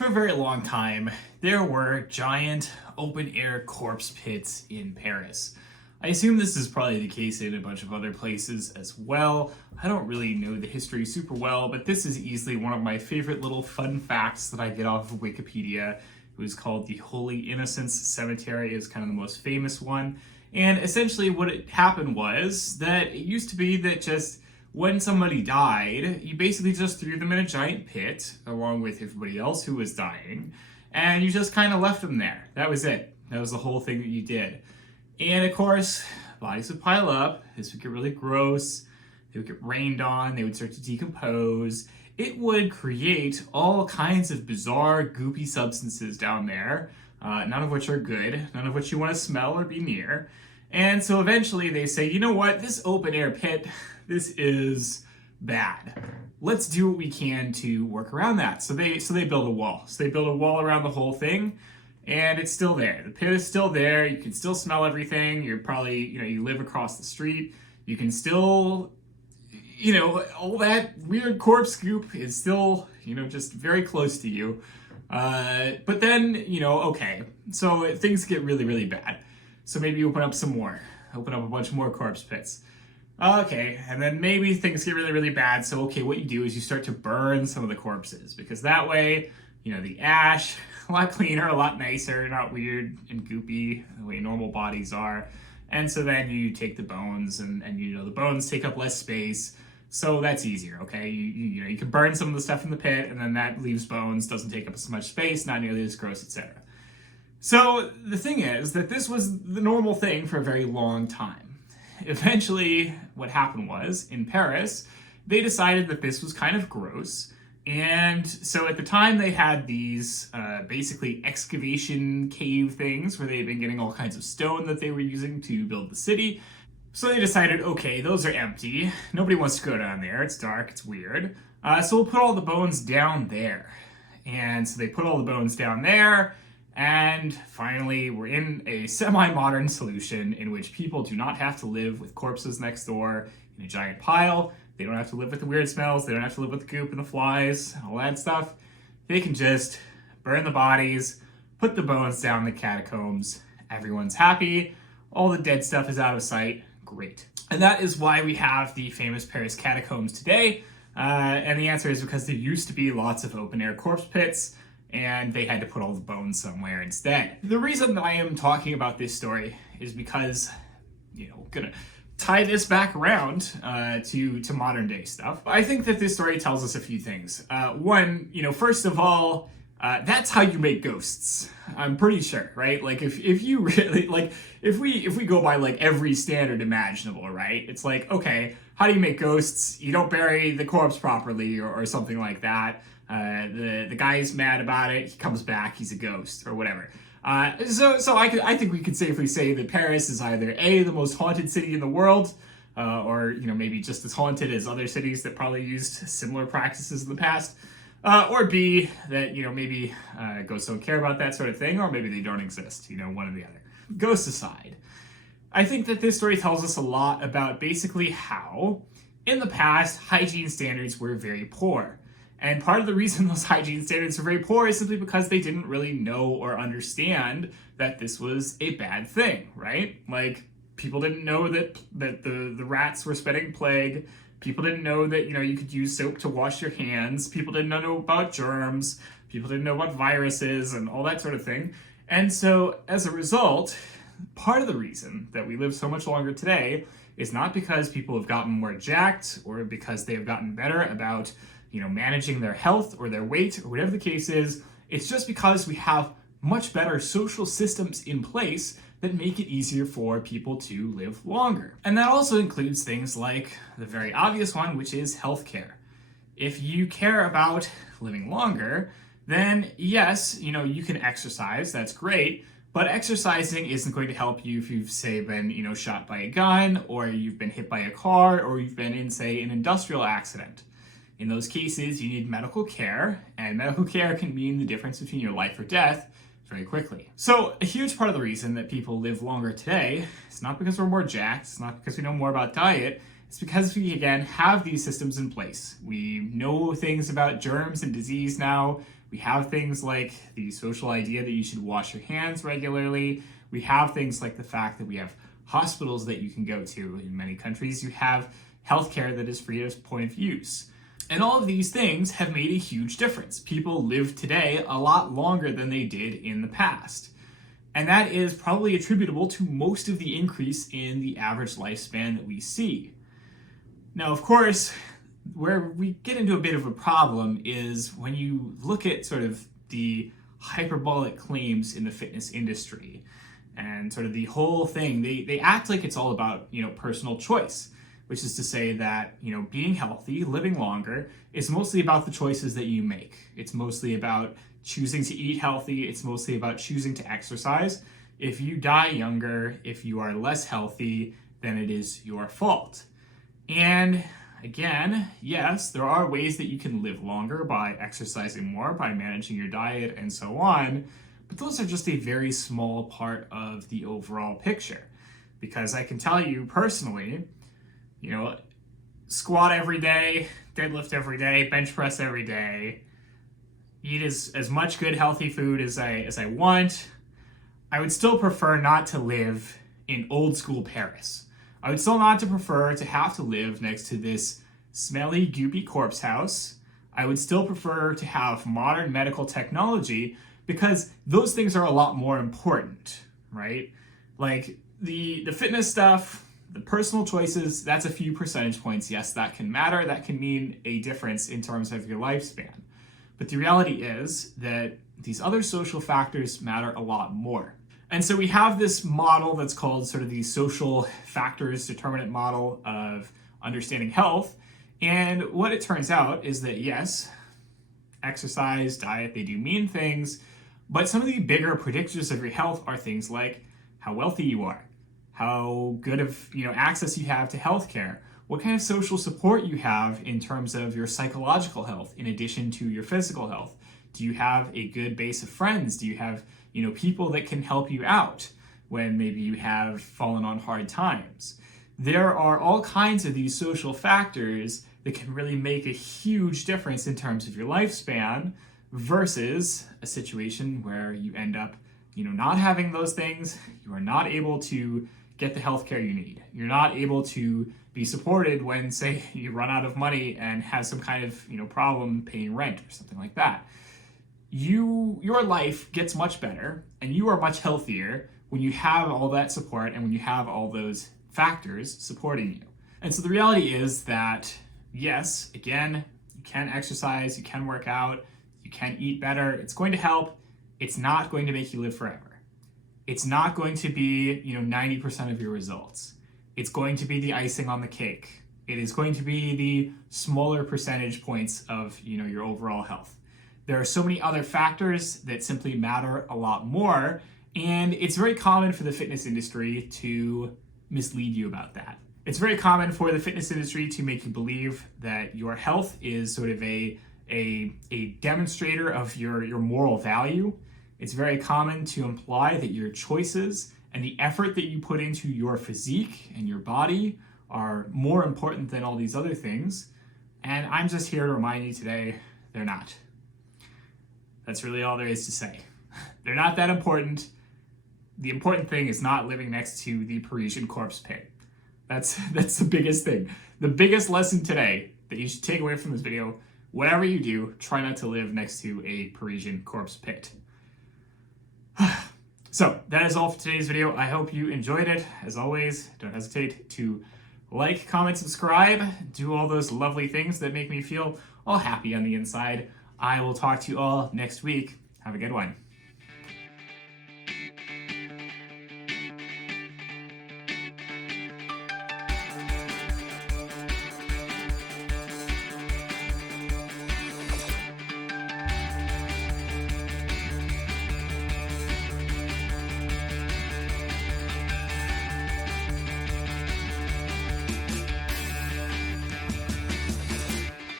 For a very long time, there were giant open-air corpse pits in Paris. I assume this is probably the case in a bunch of other places as well. I don't really know the history super well, but this is easily one of my favorite little fun facts that I get off of Wikipedia. It was called the Holy Innocents Cemetery. It's kind of the most famous one. And essentially what it happened was that it used to be that just when somebody died, you basically just threw them in a giant pit along with everybody else who was dying, and you just kind of left them there. That was it. That was the whole thing that you did. And of course, bodies would pile up. This would get really gross. They would get rained on. They would start to decompose. It would create all kinds of bizarre, goopy substances down there, none of which are good, none of which you want to smell or be near. And so eventually they say, you know what, this open air pit, this is bad. Let's do what we can to work around that. So they build a wall. So they build a wall around the whole thing, and it's still there. The pit is still there. You can still smell everything. You're probably, you live across the street. You can still, all that weird corpse goop is still, just very close to you. But then, okay, so things get really, really bad. So maybe you open up a bunch more corpse pits. Okay, and then maybe things get really, really bad. So, okay, what you do is you start to burn some of the corpses, because that way, the ash, a lot cleaner, a lot nicer, not weird and goopy the way normal bodies are. And so then you take the bones and the bones take up less space. So that's easier, okay? You can burn some of the stuff in the pit, and then that leaves bones, doesn't take up as much space, not nearly as gross, etc. So the thing is that this was the normal thing for a very long time. Eventually, what happened was, in Paris, they decided that this was kind of gross. And so at the time, they had these basically excavation cave things where they had been getting all kinds of stone that they were using to build the city. So they decided, okay, those are empty. Nobody wants to go down there. It's dark. It's weird. So we'll put all the bones down there. And so they put all the bones down there. And finally, we're in a semi-modern solution in which people do not have to live with corpses next door in a giant pile. They don't have to live with the weird smells. They don't have to live with the goop and the flies and all that stuff. They can just burn the bodies, put the bones down in the catacombs. Everyone's happy. All the dead stuff is out of sight. Great. And that is why we have the famous Paris catacombs today. And the answer is because there used to be lots of open-air corpse pits, and they had to put all the bones somewhere instead. The reason that I am talking about this story is because, gonna tie this back around to modern day stuff. I think that this story tells us a few things. One, first of all, that's how you make ghosts. I'm pretty sure, right? Like if you really if we go by like every standard imaginable, right? It's like, okay, how do you make ghosts? You don't bury the corpse properly or something like that. The guy's mad about it. He comes back. He's a ghost or whatever. So I think we could safely say that Paris is either A, the most haunted city in the world, or maybe just as haunted as other cities that probably used similar practices in the past, or B, that maybe ghosts don't care about that sort of thing, or maybe they don't exist. One or the other. Ghosts aside, I think that this story tells us a lot about basically how, in the past, hygiene standards were very poor. And part of the reason those hygiene standards are very poor is simply because they didn't really know or understand that this was a bad thing, right? Like, people didn't know that the rats were spreading plague. People didn't know that, you could use soap to wash your hands. People didn't know about germs. People didn't know about viruses and all that sort of thing. And so, as a result, part of the reason that we live so much longer today is not because people have gotten more jacked or because they have gotten better about managing their health or their weight or whatever the case is. It's just because we have much better social systems in place that make it easier for people to live longer. And that also includes things like the very obvious one, which is healthcare. If you care about living longer, then yes, you can exercise, that's great, but exercising isn't going to help you if you've, say, been, shot by a gun, or you've been hit by a car, or you've been in, say, an industrial accident. In those cases, you need medical care, and medical care can mean the difference between your life or death very quickly. So a huge part of the reason that people live longer today is not because we're more jacked, it's not because we know more about diet, it's because we, again, have these systems in place. We know things about germs and disease now. We have things like the social idea that you should wash your hands regularly. We have things like the fact that we have hospitals that you can go to. In many countries, you have healthcare that is free at point of use. And all of these things have made a huge difference. People live today a lot longer than they did in the past. And that is probably attributable to most of the increase in the average lifespan that we see. Now, of course, where we get into a bit of a problem is when you look at sort of the hyperbolic claims in the fitness industry and sort of the whole thing, they act like it's all about, personal choice, which is to say that, being healthy, living longer, is mostly about the choices that you make. It's mostly about choosing to eat healthy. It's mostly about choosing to exercise. If you die younger, if you are less healthy, then it is your fault. And again, yes, there are ways that you can live longer by exercising more, by managing your diet, and so on, but those are just a very small part of the overall picture. Because I can tell you personally, squat every day, deadlift every day, bench press every day, eat as much good healthy food as I want, I would still prefer not to live in old school Paris. I would still not to prefer to have to live next to this smelly, goopy corpse house. I would still prefer to have modern medical technology because those things are a lot more important, right? Like the fitness stuff, the personal choices, that's a few percentage points. Yes, that can matter. That can mean a difference in terms of your lifespan. But the reality is that these other social factors matter a lot more. And so we have this model that's called sort of the social factors determinant model of understanding health. And what it turns out is that yes, exercise, diet, they do mean things, but some of the bigger predictors of your health are things like how wealthy you are, how good of access you have to healthcare, what kind of social support you have in terms of your psychological health in addition to your physical health. Do you have a good base of friends? Do you have people that can help you out when maybe you have fallen on hard times? There are all kinds of these social factors that can really make a huge difference in terms of your lifespan versus a situation where you end up, not having those things. You are not able to get the healthcare you need. You're not able to be supported when, say, you run out of money and have some kind of, problem paying rent or something like that. Your life gets much better and you are much healthier when you have all that support and when you have all those factors supporting you. And so the reality is that, yes, again, you can exercise, you can work out, you can eat better. It's going to help. It's not going to make you live forever. It's not going to be, 90% of your results. It's going to be the icing on the cake. It is going to be the smaller percentage points of, your overall health. There are so many other factors that simply matter a lot more, and it's very common for the fitness industry to mislead you about that. It's very common for the fitness industry to make you believe that your health is sort of a demonstrator of your moral value. It's very common to imply that your choices and the effort that you put into your physique and your body are more important than all these other things. And I'm just here to remind you today, they're not. That's really all there is to say. They're not that important. The important thing is not living next to the Parisian corpse pit. That's the biggest thing. The biggest lesson today that you should take away from this video, whatever you do, try not to live next to a Parisian corpse pit. So that is all for today's video. I hope you enjoyed it. As always, don't hesitate to like, comment, subscribe, do all those lovely things that make me feel all happy on the inside. I will talk to you all next week. Have a good one.